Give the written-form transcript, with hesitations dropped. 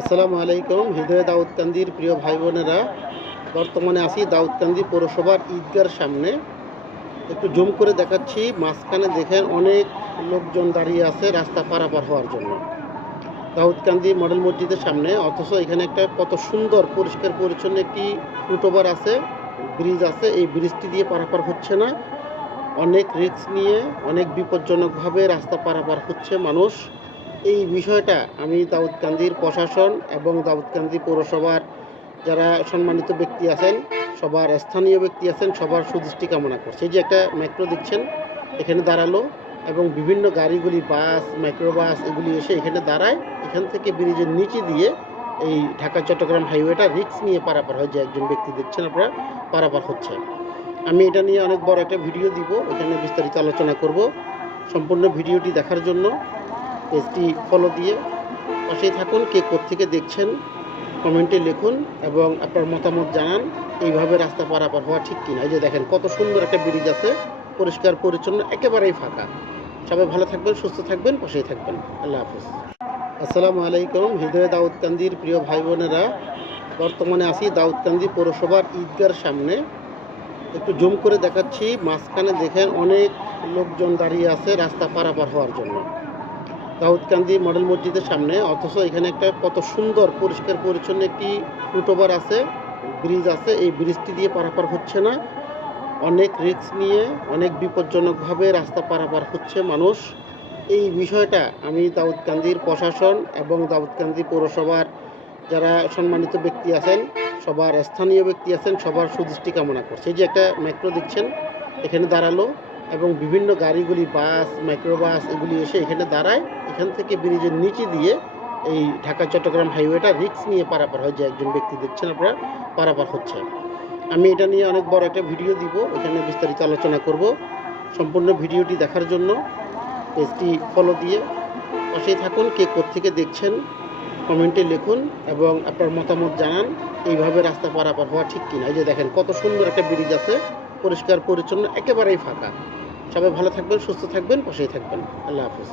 আসসালামু আলাইকুম। হৃদয় দাউদকান্দির প্রিয় ভাই বোনেরা, বর্তমানে আছি দাউদকান্দি পৌরসভার ঈদগার সামনে। একটু জুম করে দেখাচ্ছি। মাঝখানে দেখেন অনেক লোকজন দাঁড়িয়ে আছে রাস্তা পারাপার হওয়ার জন্য। দাউদকান্দি মডেল মসজিদের সামনে, অথচ এখানে একটা কত সুন্দর পরিষ্কার পরিচ্ছন্ন একটি ফুটওভার আছে, ব্রিজ আছে। এই ব্রিজটি দিয়ে পারাপার হচ্ছে না। অনেক রিস্ক নিয়ে অনেক বিপজ্জনকভাবে রাস্তা পারাপার হচ্ছে মানুষ। এই বিষয়টা আমি দাউদকান্দির প্রশাসন এবং দাউদকান্দি পৌরসভার যারা সম্মানিত ব্যক্তি আছেন, সবার স্থানীয় ব্যক্তি আছেন, সবার সুদৃষ্টি কামনা করছি। এই যে একটা মেট্রো দেখছেন এখানে দাঁড়ালো, এবং বিভিন্ন গাড়িগুলি, বাস, মাইক্রোবাস এগুলি এসে এখানে দাঁড়ায়। এখান থেকে ব্রিজের নিচে দিয়ে এই ঢাকা চট্টগ্রাম হাইওয়েটা রিস্ক নিয়ে পারাপার হয়, যে একজন ব্যক্তি দেখছেন আপনারা পারাপার হচ্ছে। আমি এটা নিয়ে অনেক বড় একটা ভিডিও দিব, এখানে বিস্তারিত আলোচনা করব। সম্পূর্ণ ভিডিওটি দেখার জন্য পেজটি ফলো দিয়ে পাশেই থাকুন। কে কোত্থেকে দেখছেন কমেন্টে লিখুন এবং আপনার মতামত জানান। এইভাবে রাস্তা পারাপার হওয়া ঠিক কিনা। এই যে দেখেন কত সুন্দর একটা ব্রিজ আছে, পরিষ্কার পরিচ্ছন্ন, একেবারেই ফাঁকা। সবাই ভালো থাকবেন, সুস্থ থাকবেন, পাশেই থাকবেন। আল্লাহ হাফিজ। আসসালামু আলাইকুম। হৃদয় দাউদকান্দির প্রিয় ভাই বোনেরা, বর্তমানে আছি দাউদকান্দি পৌরসভার ঈদগার সামনে। একটু জুম করে দেখাচ্ছি। মাঝখানে দেখেন অনেক লোকজন দাঁড়িয়ে আছে রাস্তা পারাপার হওয়ার জন্য। দাউদকান্দি মডেল মসজিদের সামনে, অথচ এখানে একটা কত সুন্দর পরিষ্কার পরিচ্ছন্ন একটি ফুটওভার আছে, ব্রিজ আছে। এই ব্রিজটি দিয়ে পারাপার হচ্ছে না। অনেক রিস্ক নিয়ে অনেক বিপজ্জনকভাবে রাস্তা পারাপার হচ্ছে মানুষ। এই বিষয়টা আমি দাউদকান্দির প্রশাসন এবং দাউদকান্দি পৌরসভার যারা সম্মানিত ব্যক্তি আছেন, সবার স্থানীয় ব্যক্তি আছেন, সবার সুদৃষ্টি কামনা করছি। এই যে একটা মেট্রো দেখছেন এখানে দাঁড়ালো, এবং বিভিন্ন গাড়িগুলি, বাস, মাইক্রোবাস এগুলি এসে এখানে দাঁড়ায়। এখান থেকে ব্রিজের নিচে দিয়ে এই ঢাকা চট্টগ্রাম হাইওয়েটা রিস্ক নিয়ে পারাপার হয়, যে একজন ব্যক্তি দেখছেন আপনারা পারাপার হচ্ছে। আমি এটা নিয়ে অনেক বড় একটা ভিডিও দিব, এখানে বিস্তারিত আলোচনা করব। সম্পূর্ণ ভিডিওটি দেখার জন্য পেজটি ফলো দিয়ে পাশেই থাকুন। কে কোত্থেকে দেখছেন কমেন্টে লিখুন এবং আপনার মতামত জানান। এইভাবে রাস্তা পারাপার হওয়া ঠিক কিনা। এই যে দেখেন কত সুন্দর একটা ব্রিজ আছে, পরিষ্কার পরিচ্ছন্ন, একেবারেই ফাঁকা। সবাই ভালো থাকবেন, সুস্থ থাকবেন, পাশেই থাকবেন। আল্লাহ হাফিজ।